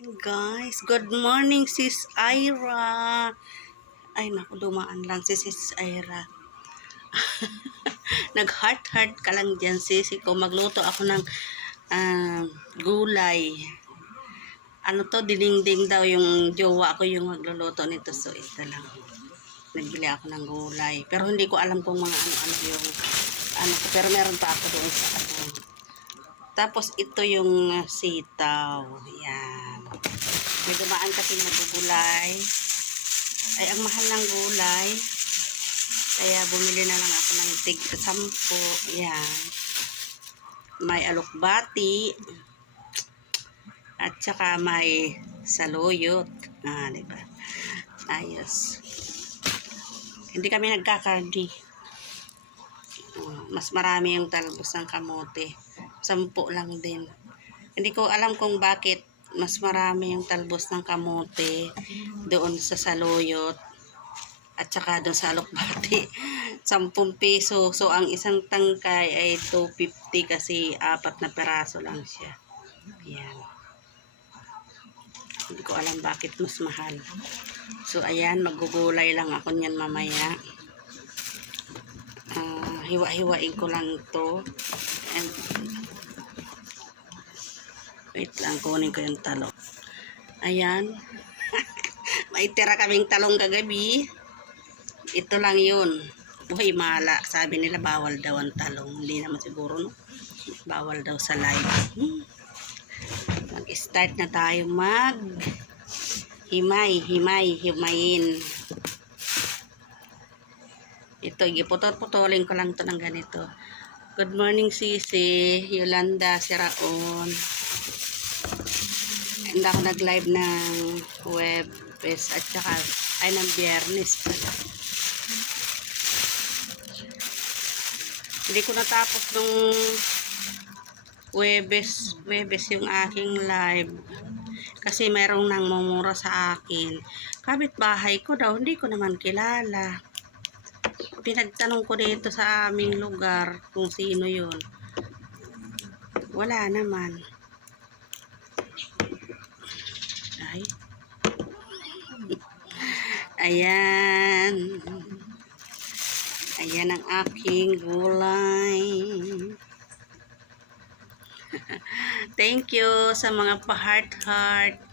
Guys, good morning sis Ira. Ay naku, dumaan lang si sis Ira. Nag-heart-heart ka lang dyan, sisi ko. Magluto ako ng ah, gulay. Ano to, dinding daw yung jowa ko yung magluluto nito. So, ito lang. Nagbili ako ng gulay. Pero hindi ko alam kung mga ano-ano yung ano. Pero meron pa ako doon sa ano. Tapos ito yung uh, sitaw. Yan. May dumaan kasi magugulay. Ay, ang mahal ng gulay. Kaya bumili na lang ako ng tig sampo. Yan. May alukbati. At saka may saluyot. Ah, di ba? Ayos. Hindi kami nagkakardi. Uh, mas marami yung talbos ng kamote. Sampu lang din. Hindi ko alam kung bakit mas marami yung talbos ng kamote doon sa saluyot at saka doon sa alokbati. 10 piso. So, ang isang tangkay ay 250 kasi apat na peraso lang siya. Yan. Hindi ko alam bakit mas mahal. So, ayan, magugulay lang ako niyan mamaya. Ah, hiwa-hiwain ko lang to. And, wait lang, kunin ko yung talong. Ayan. May tira kaming talong kagabi. Ito lang yun. Uy, mala. Sabi nila, bawal daw ang talong. Hindi naman siguro, no? Bawal daw sa live. Hmm. Mag-start na tayo mag himay, himay, himayin. Ito, iputot-putulin ko lang to ng ganito. Good morning, Sisi. Yolanda, Siraon. Hindi ako nag-live ng Webes at saka ay ng Biyernes pala. Hindi ko natapos nung Webes, Webes yung aking live. Kasi merong nang mumura sa akin. Kabit bahay ko daw, hindi ko naman kilala. Pinagtanong ko dito sa aming lugar kung sino yun. Wala naman. Ayan. Ayan ang aking gulay. Thank you sa mga pa-heart-heart.